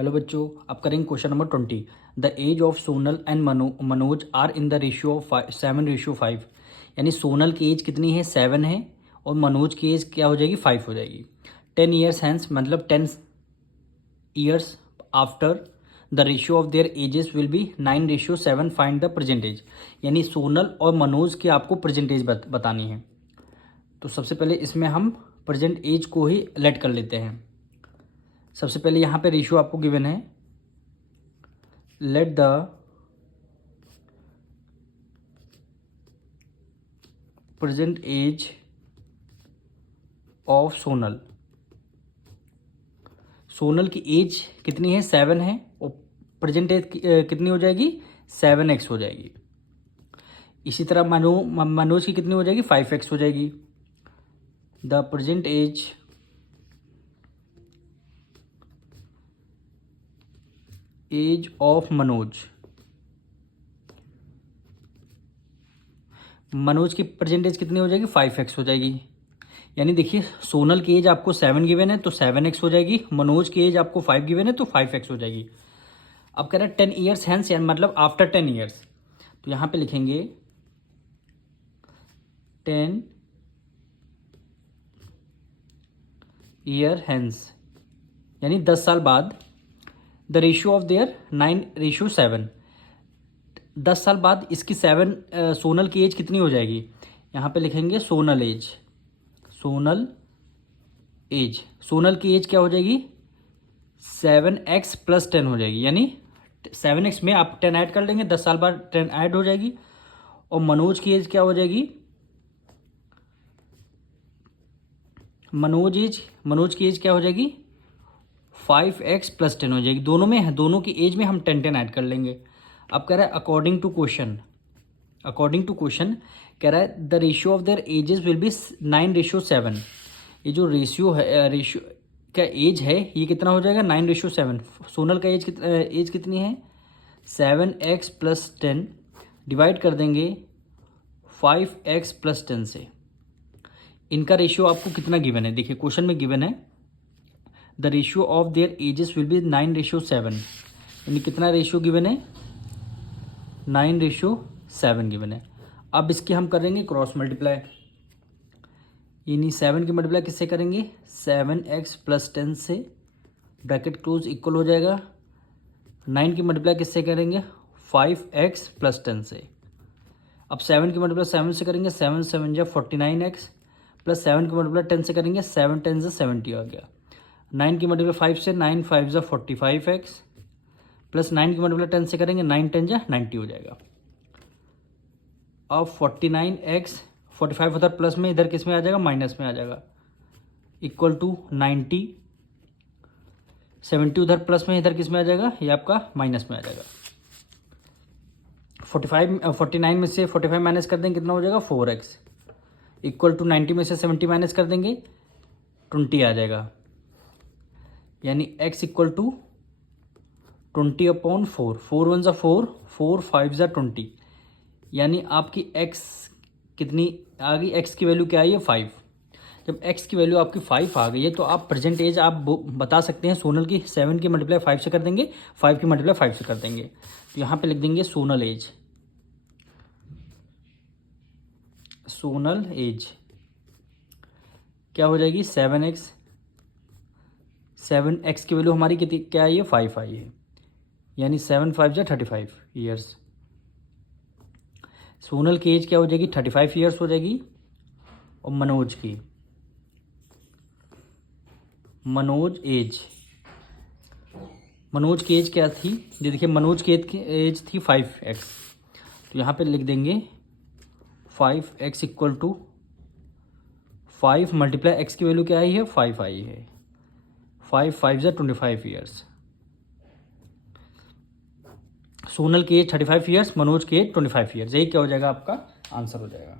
Hello बच्चों, अब करेंगे question number 20। The age of Sonal and Manoj are in the ratio of 7:5। यानी सोनल की एज कितनी है, 7 है, और मनोज की एज क्या हो जाएगी, 5 हो जाएगी। 10 ईयर्स हैंस मतलब 10 years after the ratio of their edges will be 9:7। Find the percentage. यानी सोनल और मनोज की आपको परसेंटेज बतानी है। तो सबसे पहले इसमें हम प्रेजेंट एज को ही लेट कर लेते हैं। सबसे पहले यहाँ पे रेशियो आपको गिवन है, let the present age of Sonal. Sonal की एज कितनी है, 7 है, और प्रेजेंट एज कितनी हो जाएगी, 7x हो जाएगी। इसी तरह मनोज की कितनी हो जाएगी, 5x हो जाएगी। The present age of Manoj की परसेंटेज कितनी हो जाएगी, 5x हो जाएगी। यानी देखिए, सोनल की एज आपको 7 गिवन है तो 7x हो जाएगी, मनोज की एज आपको 5 गिवन है तो 5x हो जाएगी। अब कह रहा है 10 ईयर्स हैंस, यानी मतलब आफ्टर 10 ईयर्स। तो यहाँ पे लिखेंगे 10 ईयर हैंस, यानी 10 साल बाद। The ratio of their 9:7। 10 साल बाद इसकी 7 सोनल की एज कितनी हो जाएगी, यहाँ पे लिखेंगे सोनल एज। सोनल की एज क्या हो जाएगी, 7x + 10 हो जाएगी। यानी 7x में आप 10 ऐड कर लेंगे, 10 साल बाद 10 ऐड हो जाएगी। और मनोज की एज क्या हो जाएगी, मनोज की एज क्या हो जाएगी, 5x + 10 हो जाएगी। दोनों की एज में हम 10 ऐड कर लेंगे। अब कह रहा है अकॉर्डिंग टू क्वेश्चन कह रहा है the ratio of their edges will be 9:7। ये जो रेशियो का एज है ये कितना हो जाएगा, 9:7। सोनल का एज कितनी है, 7x + 10 डिवाइड कर देंगे 5x + 10 से। इनका रेशियो आपको कितना गिवन है, देखिए क्वेश्चन में गिवन है the ratio of their edges will be 9:7। यानी कितना रेशियो गिवन है, 9:7 गिवन है। अब इसकी हम करेंगे क्रॉस मल्टीप्लाई। यानी 7 की मल्टीप्लाई किससे करेंगे, 7x + 10 से, ब्रैकेट क्लोज, इक्वल हो जाएगा। 9 की मल्टीप्लाई किससे करेंगे, 5x + 10 से। अब 7 की मल्टीप्लाई 7 से करेंगे, 7 7 जा 49x, प्लस 7 की मल्टीप्लाई 10 से करेंगे, 7 10 जा 70 आ गया। 9 की मल्टीप्लाई 5 से, 9 5 जा 45x, प्लस 9 की मल्टीप्लाई 10 से करेंगे, 9 10 जा 90 हो जाएगा। अब 49x 45 उधर प्लस में, इधर किस में आ जाएगा, माइनस में आ जाएगा, इक्वल टू 90। 70 उधर प्लस में, इधर किस में आ जाएगा, ये आपका माइनस में आ जाएगा। 49 में से 45 माइनस कर देंगे, कितना हो जाएगा, 4x, इक्वल टू 90 में से 70 माइनस कर देंगे, 20 आ जाएगा। यानी x इक्वल टू 20/4। 4 1 जा 4, 4 5 जा 20। यानी आपकी x कितनी आ गई, x की वैल्यू क्या आई है, 5। जब x की वैल्यू आपकी 5 आ गई है तो आप प्रेजेंट एज आप बता सकते हैं सोनल की। 7 की मल्टीप्लाई 5 से कर देंगे, 5 की मल्टीप्लाई 5 से कर देंगे। तो यहाँ पे लिख देंगे सोनल एज क्या हो जाएगी, 7x की वैल्यू हमारी कितनी क्या आई है, 5 आई है। यानी 7 5 जा 35 ईयर्स। सोनल की एज क्या हो जाएगी, 35 ईयर्स हो जाएगी। और मनोज की एज क्या थी, ये देखिए, मनोज की एज थी 5x। तो यहाँ पे लिख देंगे 5x equal to 5 multiply x की वैल्यू क्या आई है, 5 आई है। 5 5 जा 25 ईयर्स। सोनल की एज 35 ईयर्स, मनोज की एज 25 ईयर्स। यही क्या हो जाएगा, आपका आंसर हो जाएगा।